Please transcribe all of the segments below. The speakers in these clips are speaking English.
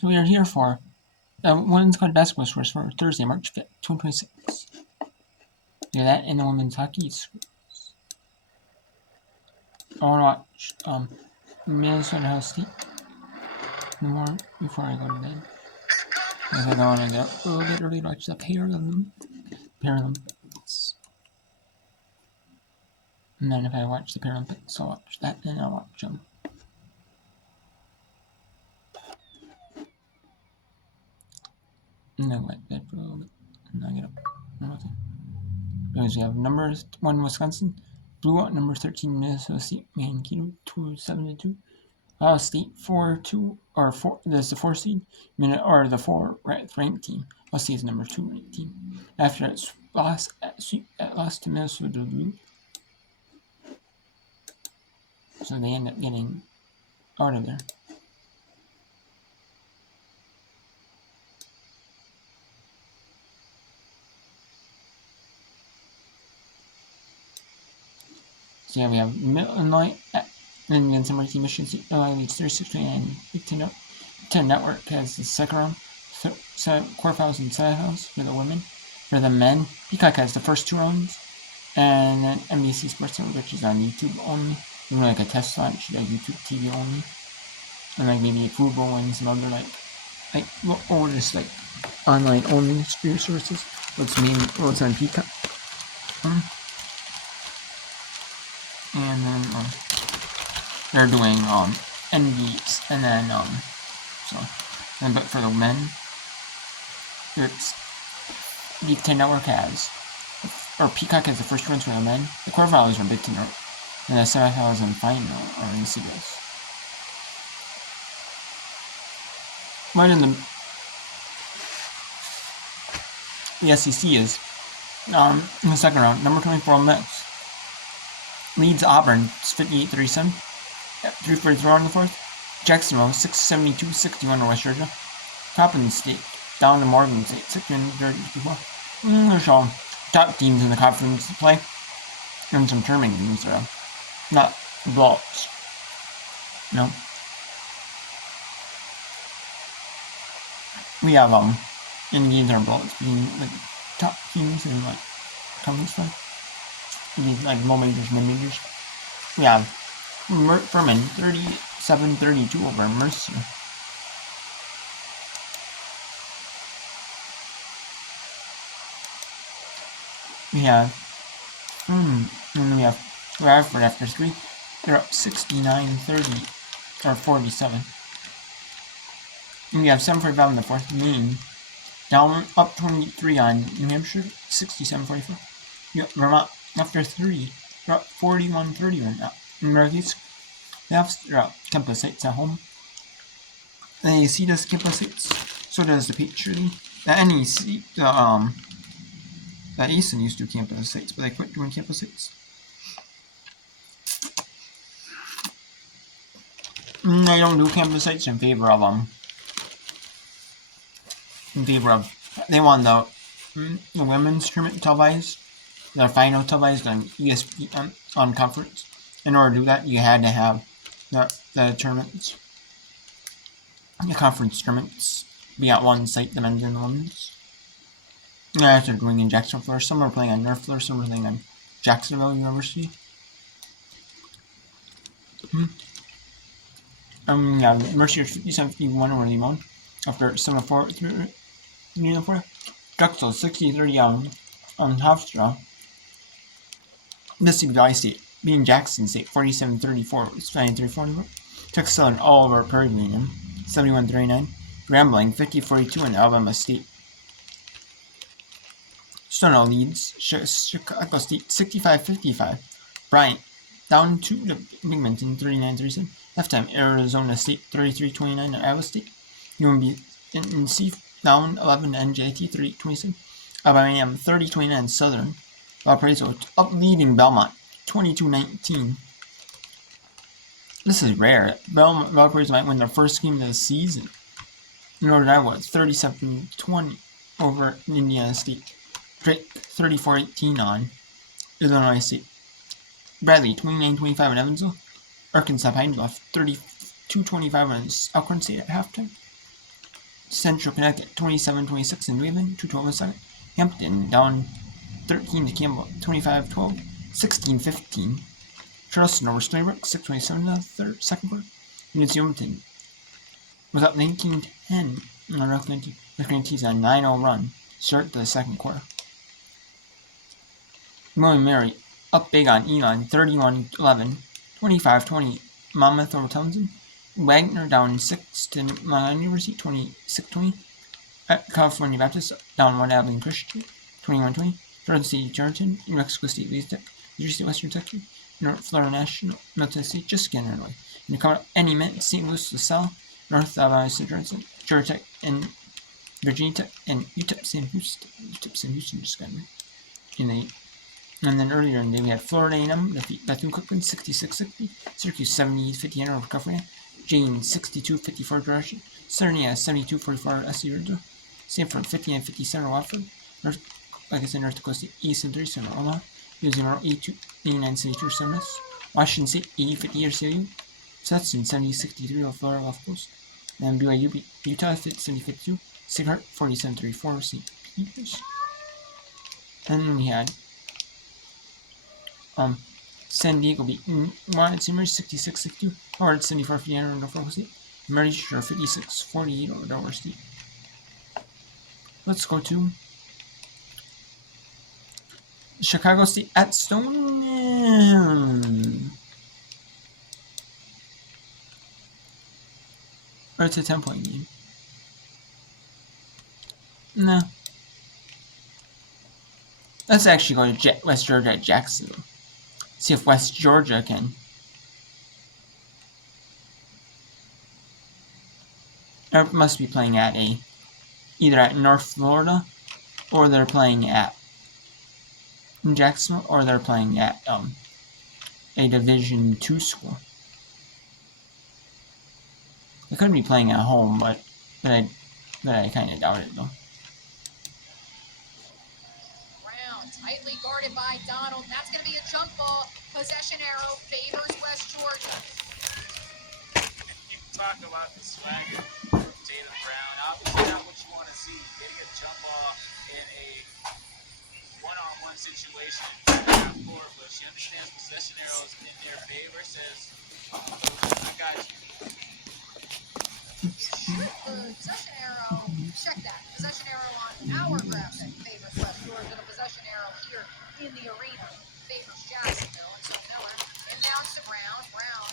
So we are here for women's college basketball scores for Thursday, March 5th, 2026. Do that in the women's hockey scores. I want to watch Minnesota Ohio State in the morning before I go to bed. Because I don't want to get a little bit early to watch the Paralympics. And then if I watch the Paralympics, I'll watch that, and I'll watch them. And then go to bed for a little bit, and then I get up. Because we have number 1 Wisconsin, Blue out number 13 Minnesota State, Mankato 2-7-2. Ohio State 4-2 or 4. That's the 4 seed, or the 4 ranked team. Ohio State is number 2 ranked team. After its loss to Minnesota Blue, so they end up getting out of there. So yeah, we have Illinois against MRT Michigan State. Illinois leads 36-29. Big Ten Network has the second round, quarterfinals and semifinals for the women. For the men, Peacock has the first 2 rounds, and then NBC Sports Network, which is on YouTube only. Even like a test launch, like YouTube TV only, and like maybe a Food Bowl and some other or just like online only resources. What's on Peacock? And then they're doing NBs, and then but for the men, it's Big Ten Network or Peacock has the first rounds for the men. The quarterfinals are Big Ten Network, and the semifinals and final are in the CBS. Right in the SEC is in the second round, number 24 Mets leads Auburn 58-37. 3-43 on the fourth. Jacksonville 672-61 over West Georgia. Coppin State down to Morgan State 61-34. There's all top teams in the conference to play, and some tournament games are not blowups. No. We have in the games are blowups being like top teams in like conference play. These like mid-majors. We have Furman 37-32 over Mercer. We have and we have Radford after 3. They're up 69-30 or 47. And we have 7:45 in the fourth. Maine down up 23 on New Hampshire 67-44. We have Vermont after 3. They're up 41-31 now. In Northeast, they're up campus sites at home. The AAC does campus sites, so does the Patriot. The NEC, the ASUN used to do campus sites, but they quit doing campus sites. They don't do campus sites in favor of they want the women's tournament televised, their final televised on ESPN on conference. In order to do that, you had to have the tournaments, the conference tournaments, be at one site, the men's and the women's. Yeah, they're doing in Jacksonville, Florida. Some are playing on North Florida, some are playing on Jacksonville University. Yeah, Mercer 57-51 over Limon after 7-4 3-4. Drexel 60-30 on Hofstra. Mississippi Valley State beating Jackson State 47-34. It's 93-44. Texas Southern all over Prairie Union 71-39. Grambling 50-42 in Alabama State. Stono leads Chicago State 65-55. Bryant down to Binghamton 39-37. Halftime Arizona State 33-29 at Iowa State. UMBC down 11 to NJT 38-27. Alabama AM 30-29 Southern. Valparaiso up leading Belmont 22-19. This is rare. Valparaiso might win their first game of the season. Northern Iowa 37-20 over Indiana State. Drake 34-18 on Illinois State. Bradley 29-25 in Evansville. Arkansas Pine Bluff 32-25 on Alcorn State at halftime. Central Connecticut 27-26 in New Haven, 2:12 in the second. Hampton down 13 to Campbell, 25-12, 16-15. Charleston over Stony Brook, 6:27 in the second quarter. Units Youngton was up 19-10 on North Grantees on a 9-0 run. Start the second quarter. William Mary up big on Elon, 31-11, 25-20. Monmouth over Townsend. Wagner down 6 to Mount University, 26-20. California Baptist down 1 Abilene Christian, 21-20. Jordan State Jordan, New Mexico State Lee's Tech, New State Western Texas, North Florida National, North Tennessee just getting Illinois. And coming up any minute, St. Louis LaSalle, North Alabama State Johnson, Georgia Tech, and Virginia Tech, and UTEP St. Houston just got in the. And then earlier in the day, we had Florida A&M defeat Bethune-Cookman 66-60, Syracuse 70-50 over California, James 62-54 Georgia, Sarnia 72-44 SC Rizzo, Stanford 59-57 Watford, North Dakota State 87-37 Omaha, New Zealand 89-72 Semmes, Washington State 80-50 RCU, Stetson 70-63 over Florida Gulf Coast, and BYU beat Utah 70-52, Sighart 47-34 St. Peter's. Then we had San Diego beat Wyatt Simmers 66-62, Howard 74-50 over Norfolk State, Mercer 56-48 over Delaware State. Let's go to Chicago State at Stone. Or it's a 10-point game. No. Let's actually go to West Georgia at Jacksonville. See if West Georgia can. Or must be playing at either at North Florida, or they're playing at Jacksonville, or they're playing at a Division II school. They could be playing at home, but I kind of doubt it though. Brown tightly guarded by Donald. That's going to be a jump ball. Possession arrow favors West Georgia. You talk about the swagger of Tatum Brown. Obviously not what you want to see. Getting a jump ball in a one-on-one situation half court, but she understands possession arrows in their favor. Says, I got you. The possession arrow, check that. Possession arrow on our graphic favors West Georgia. The possession arrow here in the arena favors Jacksonville. And so Miller inbounds to Brown. Brown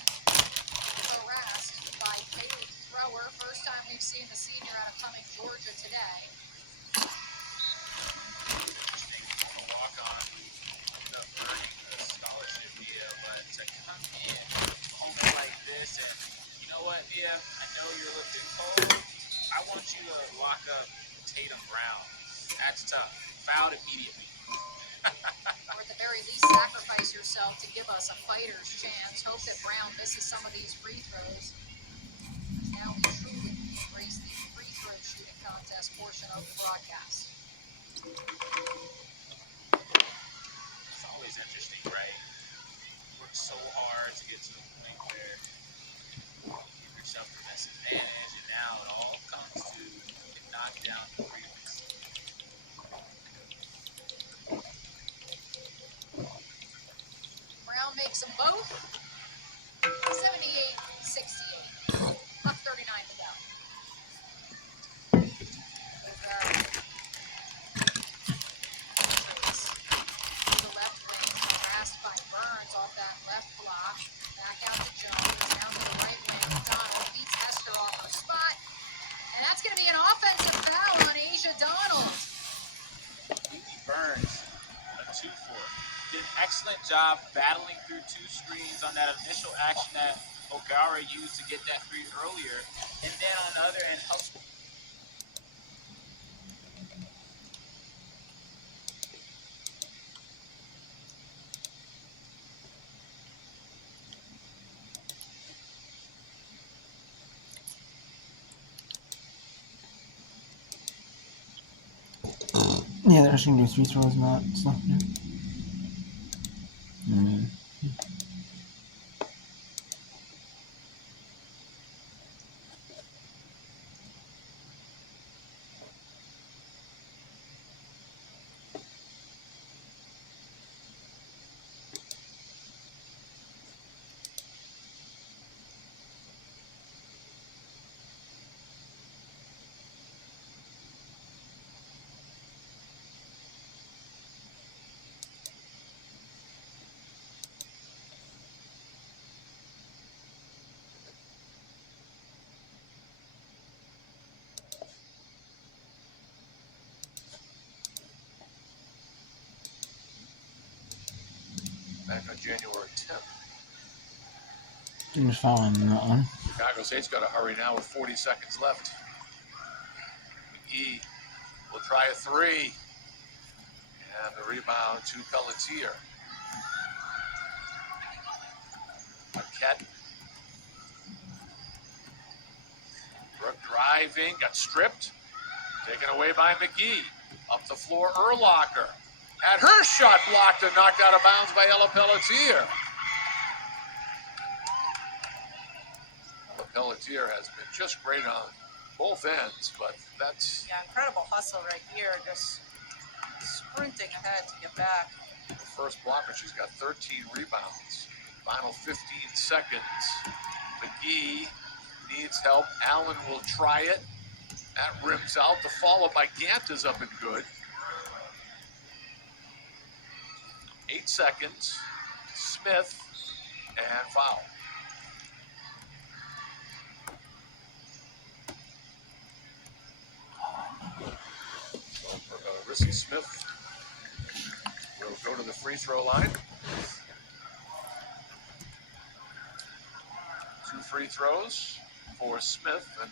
harassed by Bailey Thrower. First time we've seen the senior out of Cumming, Georgia today. A walk-on, the earning a scholarship deal, but to come in only like this, and you know what, Mia? I know you're looking cold. I want you to lock up Tatum Brown. That's tough. Fouled immediately. Or at the very least, sacrifice yourself to give us a fighter's chance. Hope that Brown misses some of these free throws. Now we truly embrace the free throw shooting contest portion of the broadcast. It's always interesting, right? Work so hard to get to the point where you give yourself the best advantage, and now it all comes to knock down the free throws. Brown makes them both. 78-68. Up 39 to go. The left wing harassed by Burns off that left block. Back out to Jones. Down to the right wing. Donald beats Hester off her spot. And that's going to be an offensive foul on Asia Donald. Burns, a 2-4. Did an excellent job battling through two screens on that initial action that O'Gara used to get that three earlier. And then on the other end, helps. Yeah, they're actually gonna do 3 throws, not stuff. back on January 10th. I'm just following that one. Chicago State's got to hurry now with 40 seconds left. McGee will try a three. And the rebound to Pelletier. Marquette. Brooke driving, got stripped. Taken away by McGee. Up the floor, Urlacher. Had her shot blocked and knocked out of bounds by Ella Pelletier. Ella Pelletier has been just great on both ends, but that's... Yeah, incredible hustle right here, just sprinting ahead to get back. The first block, but she's got 13 rebounds. Final 15 seconds. McGee needs help. Allen will try it. That rims out. The follow by Gant is up and good. 8 seconds. Smith and foul. So Rissy Smith will go to the free throw line. 2 free throws for Smith, and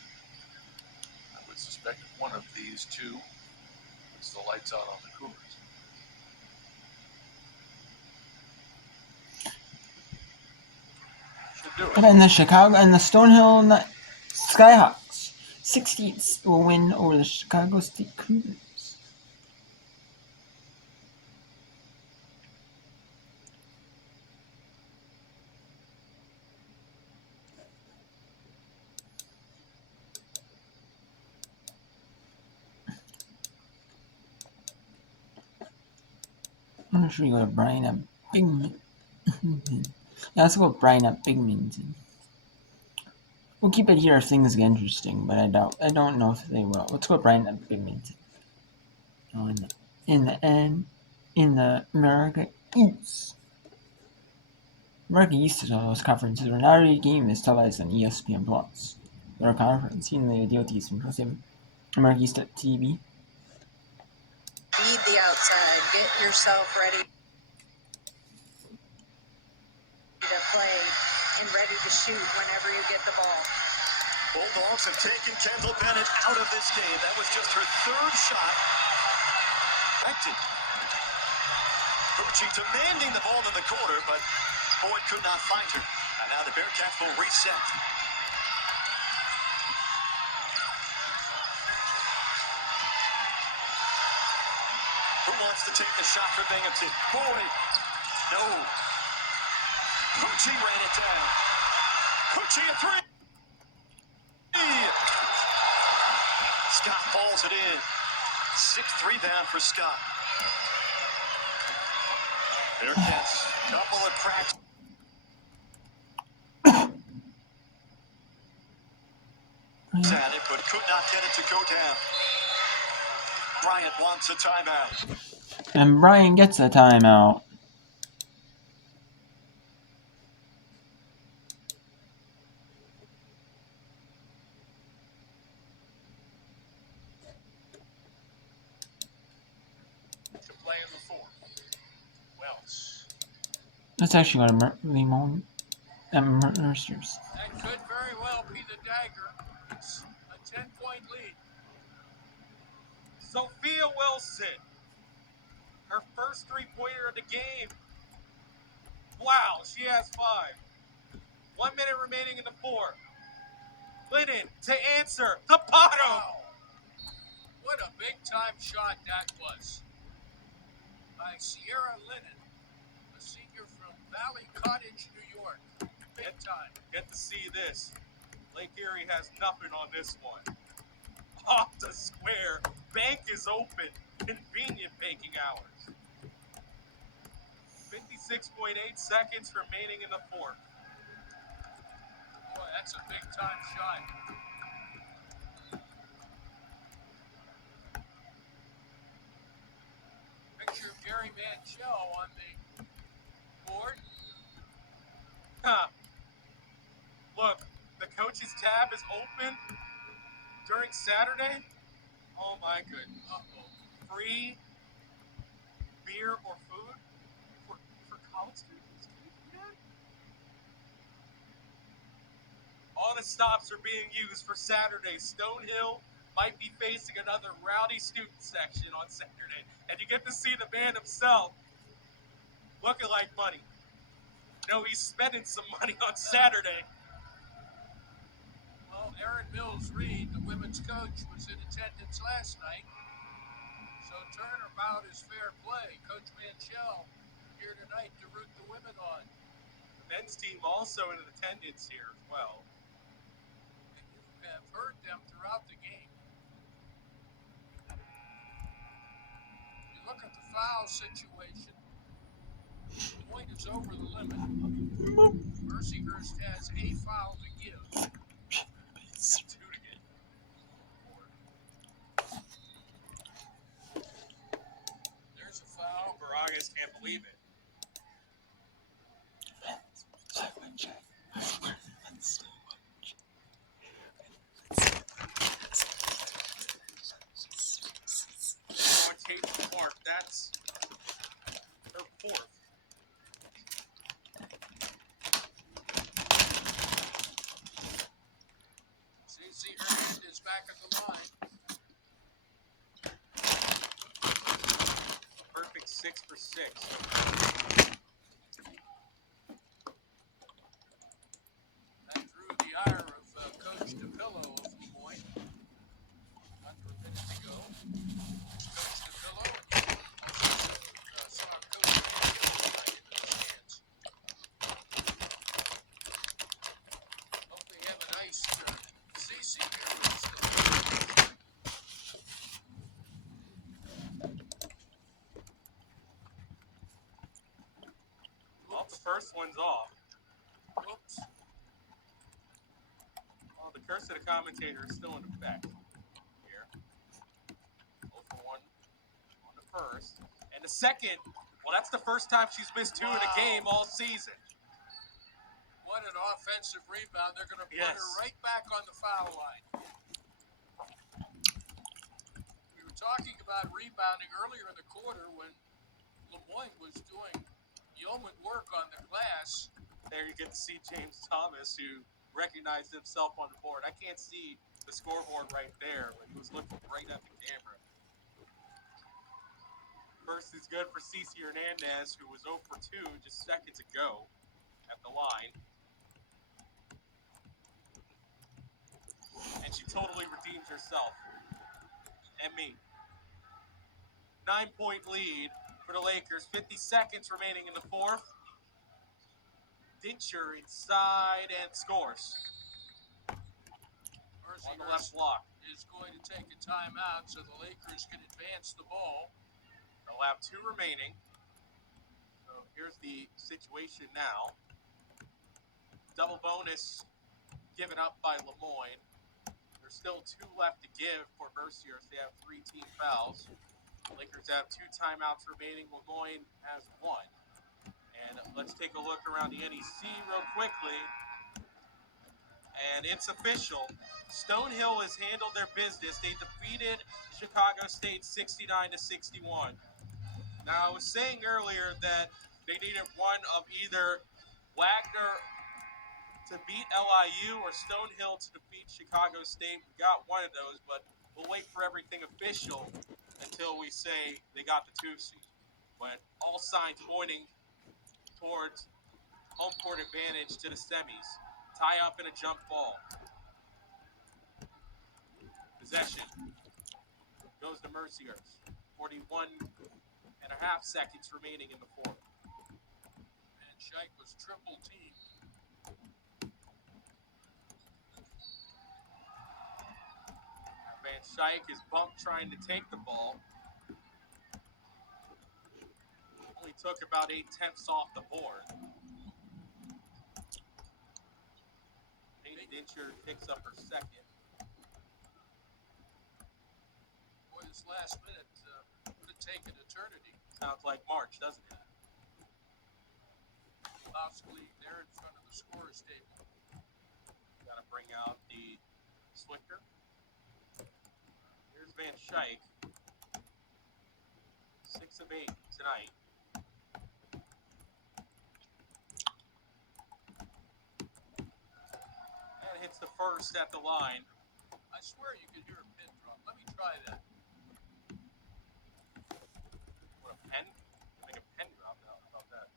I would suspect one of these two puts the lights out on the Cougars. Should do it. And the Chicago and the Stonehill Skyhawks 60th will win over the Chicago State Cougars. I'm sure you go to Brian at Bigman. Yeah, let's go with Brian at Bigminton. We'll keep it here if things get interesting, but I don't know if they will. Let's go with Brian at Bigminton. In the America East. America East is one of those conferences where not every game is televised on ESPN Plus. Their conference, in the DOT is impressive. America East at TV. Feed the outside. Get yourself ready to play and ready to shoot whenever you get the ball. Bulldogs have taken Kendall Bennett out of this game. That was just her 3rd shot. Directed. Pucci demanding the ball in the corner, but Boyd could not find her. And now the Bearcats will reset. Who wants to take the shot for Binghamton? Boyd. No. Pucci ran it down. Pucci a 3. Scott balls it in. 6th rebound for Scott. Bearcats, couple of cracks. At it, but could not get it to go down. Bryant wants a timeout. And Brian gets a timeout. To play in the 4th. Welch. Let's actually go to Limon at Mercer's. That could very well be the dagger. It's a 10-point lead. Sophia Wilson, her first 3-pointer of the game. Wow, she has 5. 1 minute remaining in the 4th. Lennon to answer the bottom. Wow. What a big-time shot that was by Sierra Lennon, a senior from Valley Cottage, New York. Big time. Get to see this. Lake Erie has nothing on this one. Off the square. Bank is open. Convenient banking hours. 56.8 seconds remaining in the 4th. Boy, that's a big-time shot. Picture of Gary Manchell on the board. Huh. Look, the coach's tab is open during Saturday. Oh my goodness. Uh-oh. Free beer or food for college students. All the stops are being used for Saturday. Stonehill might be facing another rowdy student section on Saturday. And you get to see the man himself looking like money. No, he's spending some money on Saturday. Well, Erin Mills Reed, the women's coach, was in attendance last night. So turnabout is fair play. Coach Manchell here tonight to root the women on. The men's team also in attendance here as well. And you have heard them throughout the game. You look at the foul situation. The point is over the limit. Mercyhurst has a foul to give. Got two to get. There's a foul. Baragas can't believe it. On Tate Clark, that's her fourth. CC Hernandez back at the line. A perfect 6 for 6. That drew the ire of Coach DePillo of Lemoyne. Under a minute to go. Coach DePillo and saw Coach Manchell tonight in the stands. Hope they have a nice CC here. Well, the first one's off. Oops. Well, the curse of the commentator is still in effect here. 0 for 1 on the first. And the second, well, that's the first time she's missed two in a game all season. What an offensive rebound. They're going to put Yes. her right back on the foul line. We were talking about rebounding earlier in the quarter when Lemoyne was doing yeoman work on the glass. There you get to see James Thomas, who recognized himself on the board. I can't see the scoreboard right there, but he was looking right at the camera. First is good for CeCe Hernandez, who was 0 for 2 just seconds ago at the line. And she totally redeems herself. And me. 9-point lead for the Lakers. 50 seconds remaining in the fourth. Dincher inside and scores. On the left block. Is going to take a timeout so the Lakers can advance the ball. They'll have 2 remaining. So here's the situation now. Double bonus given up by Lemoyne. There's still 2 left to give for Mercier. They have 3 team fouls. Lakers have 2 timeouts remaining. Lemoyne has 1. And let's take a look around the NEC real quickly. And it's official. Stonehill has handled their business. They defeated Chicago State 69-61. Now, I was saying earlier that they needed one of either Wagner to beat LIU or Stonehill to defeat Chicago State. We got one of those, but we'll wait for everything official until we say they got the 2 seed. But all signs pointing towards home court advantage to the semis. Tie up in a jump ball. Possession goes to Mercyhurst. 41 and a half seconds remaining in the fourth. And Scheich was triple teamed. Van Scheich is bumped trying to take the ball. Only took about 8 tenths off the board. Paige Dincher picks up her second. Boy, this last minute could take an eternity. Sounds like March, doesn't it? Possibly there in front of the scorer's table. Got to bring out the slicker. Here's Van Scheich. 6 of 8 tonight. And hits the first at the line. I swear you can hear a pin drop. Let me try that. What, a pen? Make a pen drop out. How about that?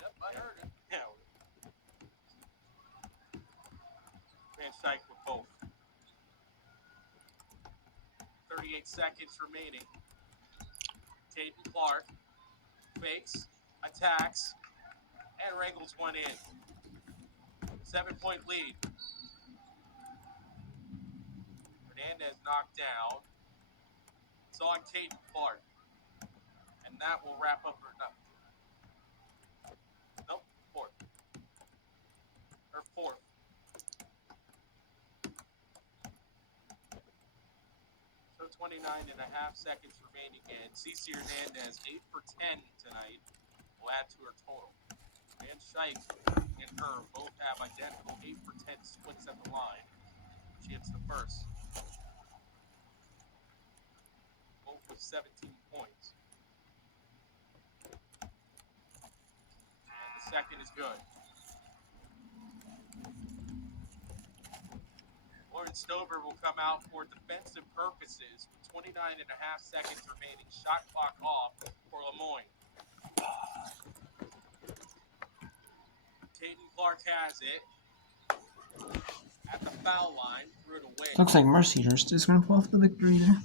Yep, I heard it. Yeah. Van Dyke with both. 38 seconds remaining. Caden Clark fakes, attacks, and wrangles one in. 7-point lead. Hernandez knocked down. It's on Caden Clark. And that will wrap up her nope, fourth. Or fourth. So 29 and a half seconds remaining, and CeCe Hernandez 8 for 10 tonight will add to her total. Van Schike and her both have identical 8 for 10 splits at the line. She hits the first. Both with 17 points. And the second is good. Lauren Stover will come out for defensive purposes with 29 and a half seconds remaining. Shot clock off for Lemoyne. Caden Clark has it. At the foul line, threw it away. Looks like Mercyhurst is going to pull off the victory there.